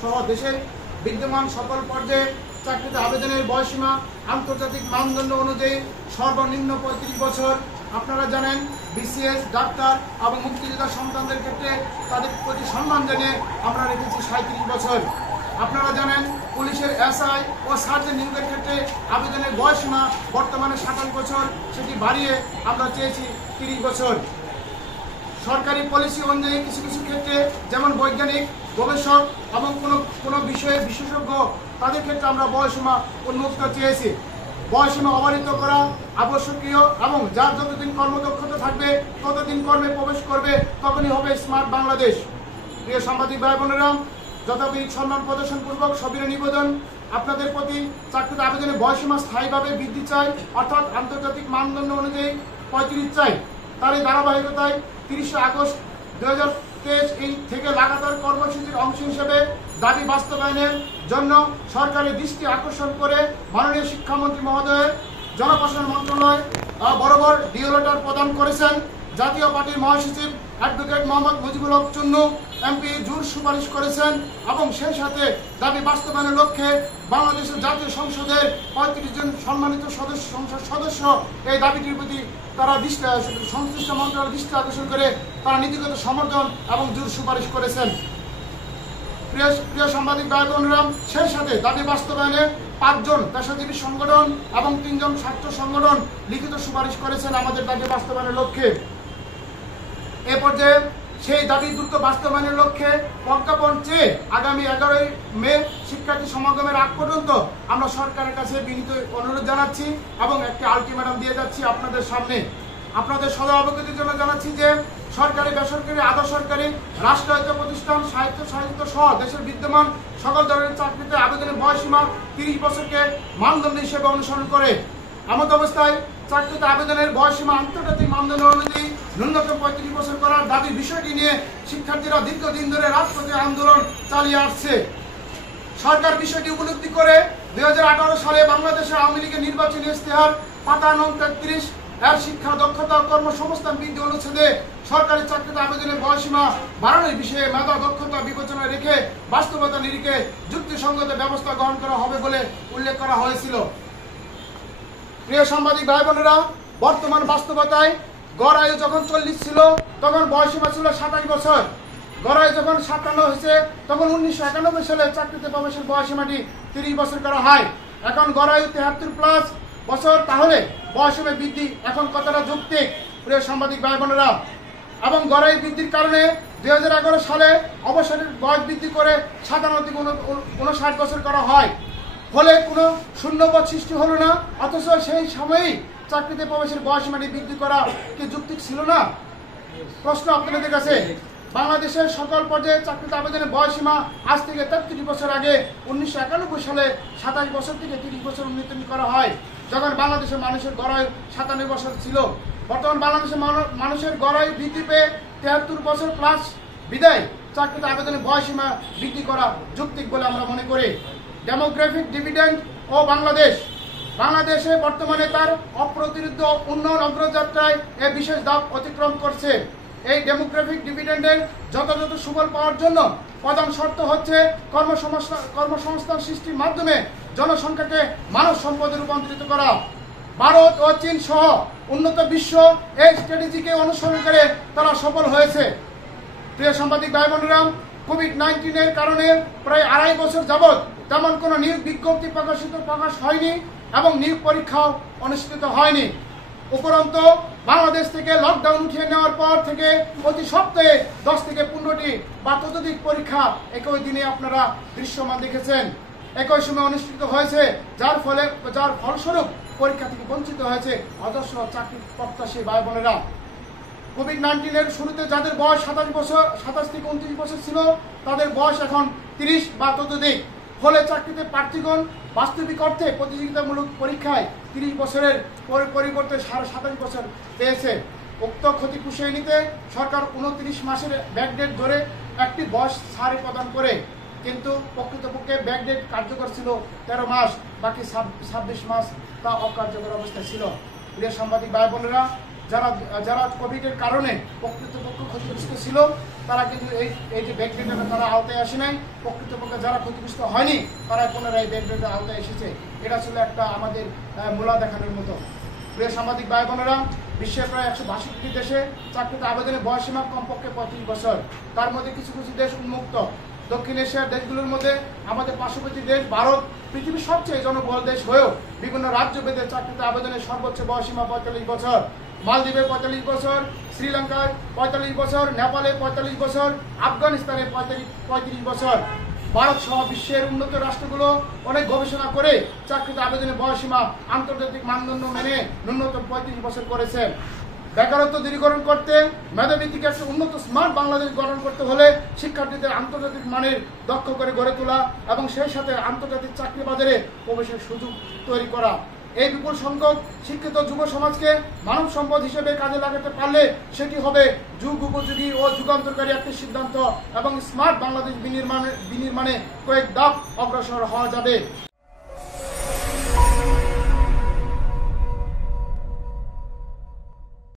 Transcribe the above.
সহ দেশের বিদ্যমান সকল পর্যায়ে চাকরিতে আবেদনের বয়সীমা আন্তর্জাতিক মানদণ্ড অনুযায়ী সর্বনিম্ন 35 বছর। আপনারা জানেন বিসিএস, ডাক্তার এবং মুক্তিযোদ্ধা সন্তানদের ক্ষেত্রে তাদের প্রতি সম্মান জানিয়ে আমরা রেখেছি 37 বছর। আপনারা জানেন পুলিশের এসআই ও সার্জেন্ট নিয়োগের ক্ষেত্রে আবেদনের বয়সীমা বর্তমানে 27 বছর, সেটি বাড়িয়ে আমরা চেয়েছি 30 বছর। সরকারি পলিসি অনুযায়ী কিছু কিছু ক্ষেত্রে যেমন বৈজ্ঞানিক, গবেষক এবং কোনো বিষয়ে বিশেষজ্ঞ তাদের ক্ষেত্রে আমরা বয়সীমা উন্মুক্ত চেয়েছি। বয়সীমা অবাধিত করা আবশ্যকীয় এবং যার যতদিন কর্মদক্ষতা থাকবে ততদিন কর্মে প্রবেশ করবে, তখনই হবে স্মার্ট বাংলাদেশ। প্রিয় সাংবাদিক ভাই বোনেরা, যথাবিহিত সম্মান প্রদর্শনপূর্বক সবিনয় নিবেদন, আপনাদের প্রতি চাকরিতে আবেদনের বয়সীমা স্থায়ীভাবে বৃদ্ধি চাই, অর্থাৎ আন্তর্জাতিক মানদণ্ড অনুযায়ী 35 চাই। তার এই ধারাবাহিকতায় 30 আগস্ট 2023 থেকে লাগাতার কর্মসূচির অংশ হিসেবে দাবি বাস্তবায়নের জন্য সরকারের দৃষ্টি আকর্ষণ করে মাননীয় শিক্ষামন্ত্রী মহোদয়ের জনপ্রশাসন মন্ত্রণালয় বরাবর ডিও লেটার প্রদান করেছেন। জাতীয় পার্টির মহাসচিব অ্যাডভোকেট মোহাম্মদ মুজিবুল হক চুন্নু এমপি জোর সুপারিশ করেছেন এবং সেই সাথে দাবি বাস্তবায়নের লক্ষ্যে বাংলাদেশের জাতীয় সংসদের 35 জন সম্মানিত সংসদ সদস্য এই দাবিটির প্রতি তারা সংশ্লিষ্ট মন্ত্রণালয়ের দৃষ্টি আকর্ষণ করে তারা নীতিগত সমর্থন এবং জোর সুপারিশ করেছেন। প্রিয় সাংবাদিক ভাই বোনেরা, সেই সাথে দাবি বাস্তবায়নে 5 জন পেশাজীবী সংগঠন এবং 3 জন ছাত্র সংগঠন লিখিত সুপারিশ করেছেন আমাদের দাবি বাস্তবায়নের লক্ষ্যে। এ পর্যায়ে সেই দাবি দ্রুত বাস্তবায়নের লক্ষ্যে প্রজ্ঞাপন চেয়ে আগামী 11 মে শিক্ষার্থী সমাগমের আগ পর্যন্ত আমরা সরকারের কাছে বিনীত অনুরোধ জানাচ্ছি এবং একটি আলটিমেটাম দিয়ে যাচ্ছি আপনাদের সামনে। আপনাদের সদয় অবগতির জন্য জানাচ্ছি যে সরকারি, বেসরকারি, আধা সরকারি, রাষ্ট্রায়ত্ত প্রতিষ্ঠান, সাহিত্য সহ দেশের বিদ্যমান সকল ধরনের চাকরিতে আবেদনের বয়সীমা 30 বছরকে মানদণ্ড হিসেবে অনুসরণ করে। এমত অবস্থায় চাকরিতে আবেদনের বয়সীমা আন্তর্জাতিক মানদণ্ড অনুযায়ী ন্যূনতম 35 বছর করার দাবির বিষয়টি নিয়ে শিক্ষার্থীরা দীর্ঘদিন ধরে রাজপথে আন্দোলন চালিয়ে আসছে। সরকার বিষয়টি উপলব্ধি করে 2018 সালে বাংলাদেশে আওয়ামী লীগের নির্বাচনী ইশতেহার পাতা নং 33 এর শিক্ষা দক্ষতা ও কর্মসংস্থান বৃদ্ধি অনুচ্ছেদে সরকারি চাকরিতে আবেদনের বয়সীমা বাড়ানোর বিষয়ে মেধা দক্ষতা বিবেচনায় রেখে বাস্তবতা নিরিখে যুক্তিসঙ্গত ব্যবস্থা গ্রহণ করা হবে বলে উল্লেখ করা হয়েছিল। প্রিয় সাংবাদিক ভাই বোনেরা, বর্তমান বাস্তবতায় গড় আয়ু যখন 40 ছিল তখন বয়সীমা ছিল 27 বছর। গড় আয়ু যখন 57 হয়েছে তখন 1991 সালে চাকরিতে প্রবেশের বয়সীমাটি 30 বছর করা হয়। এখন গড় আয়ু 73+ বছর, তাহলে বয়সীমা বৃদ্ধি এখন কতটা যৌক্তিক? প্রিয় সাংবাদিক ভাই বোনেরা, এবং গড় আয়ু বৃদ্ধির কারণে 2011 সালে অবসরের বয়স বৃদ্ধি করে 57 থেকে 59 বছর করা হয়। ফলে কোনো শূন্যপদ সৃষ্টি হলো না, অথচ সেই সময়েই চাকরিতে প্রবেশের বয়সীমাটি বৃদ্ধি করা কি যৌক্তিক ছিল না? প্রশ্ন আপনাদের কাছে। বাংলাদেশের সকল পর্যায়ে চাকরিতে আবেদনের বয়সীমা আজ থেকে 33 বছর আগে 1991 সালে 27 বছর থেকে 30 বছর উন্নীত করা হয়, যখন বাংলাদেশের মানুষের গড় আয়ু 97 বছর ছিল। বর্তমান বাংলাদেশের মানুষের গড় আয়ু বৃদ্ধি পেয়ে 73 বছর প্লাস বিদায় চাকরিতে আবেদনের বয়সীমা বৃদ্ধি করা যৌক্তিক বলে আমরা মনে করি। ডেমোগ্রাফিক ডিভিডেন্ড ও বাংলাদেশে বর্তমানে তার অপ্রতিরোধ্য উন্নয়ন অগ্রযাত্রায় এ বিশেষ ধাপ অতিক্রম করছে। এই ডেমোগ্রাফিক ডিভিডেন্ডের যথাযথ সুফল পাওয়ার জন্য প্রধান শর্ত হচ্ছে কর্মসংস্থান সৃষ্টির মাধ্যমে জনসংখ্যাকে মানব সম্পদে রূপান্তরিত করা। ভারত ও চীন সহ উন্নত বিশ্ব এই স্ট্র্যাটেজিকে অনুসরণ করে তারা সফল হয়েছে। প্রিয় সাংবাদিক ভাই বোনেরা, কোভিড-19 কারণে প্রায় 2.5 বছর যাবৎ তেমন কোনো নিয়োগ বিজ্ঞপ্তি প্রকাশ হয়নি এবং নিয়োগ পরীক্ষাও অনুষ্ঠিত হয়নি। উপরন্তু বাংলাদেশ থেকে লকডাউন উঠিয়ে নেওয়ার পর থেকে প্রতি সপ্তাহে 10 থেকে 15টি বা ততোধিক পরীক্ষা একই দিনে আপনারা দৃশ্যমান দেখেছেন, একই সময় অনুষ্ঠিত হয়েছে, যার ফলস্বরূপ পরীক্ষা থেকে বঞ্চিত হয়েছে অজস্র চাকরি প্রত্যাশী ভাই বোনেরা। কোভিড-19 শুরুতে যাদের বয়স 27 থেকে 29 বছর ছিল, তাদের বয়স এখন 30 বা ততোধিক। ফলে চাকরিতে প্রার্থীগণ বাস্তবিক অর্থে প্রতিযোগিতামূলক পরীক্ষায় 30 বছরের পরিবর্তে 27.5 বছর পেয়েছে। উক্ত ক্ষতি পুষিয়ে নিতে সরকার 29 মাসের ব্যাকডেট ধরে একটি বয়স ছাড় প্রদান করে, কিন্তু প্রকৃতপক্ষে ব্যাকডেট কার্যকর ছিল 13 মাস, বাকি 26 মাস তা অকার্যকর অবস্থায় ছিল। প্রিয় সাংবাদিক ভাই বোনেরা, যারা কোভিডের কারণে প্রকৃতপক্ষে ক্ষতিগ্রস্ত ছিল তারা কিন্তু এই যে ব্যাকডেটে তারা আওতায় আসে নাই। প্রকৃতপক্ষে যারা ক্ষতিগ্রস্ত হয়নি তারা পুনরায় ব্যাকডেটের আওতায় এসেছে। এটা ছিল একটা আমাদের মূলা দেখানোর মতো। প্রিয় সাংবাদিক ভাই বোনেরা, বিশ্বের প্রায় 162টি দেশে চাকরিতে আবেদনের বয়সীমা কমপক্ষে 35 বছর। তার মধ্যে কিছু কিছু দেশ উন্মুক্ত। দক্ষিণ এশিয়ার দেশগুলোর মধ্যে আমাদের পার্শ্ববর্তী দেশ ভারত পৃথিবীর সবচেয়ে জনবহুল দেশ হয়েও বিভিন্ন রাজ্য ভেদে চাকরিতে আবেদনের সর্বোচ্চ বয়সীমা 45 বছর। মালদ্বীপে 45 বছর, শ্রীলঙ্কায় 45 বছর, নেপালে 45 বছর, আফগানিস্তানে 35 বছর। ভারত সহ বিশ্বের উন্নত রাষ্ট্রগুলো অনেক গবেষণা করে চাকরিতে আবেদনের বয়সীমা আন্তর্জাতিক মানদণ্ড মেনে ন্যূনতম 35 বছর করেছে। বেকারত্ব দূরীকরণ করতে, মেধাভিত্তিক একটা উন্নত স্মার্ট বাংলাদেশ গঠন করতে হলে শিক্ষার্থীদের আন্তর্জাতিক মানের দক্ষ করে গড়ে তোলা এবং সেই সাথে আন্তর্জাতিক চাকরি বাজারে প্রবেশের সুযোগ তৈরি করা। এই বিপুল সংখ্যক শিক্ষিত যুব সমাজকে মানব সম্পদ হিসেবে কাজে লাগাতে পারলে সেটি হবে যুগ উপযোগী ও যুগান্তরকারী একটি সিদ্ধান্ত এবং স্মার্ট বাংলাদেশ বিনির্মাণে কয়েক ধাপ অগ্রসর হওয়া যাবে।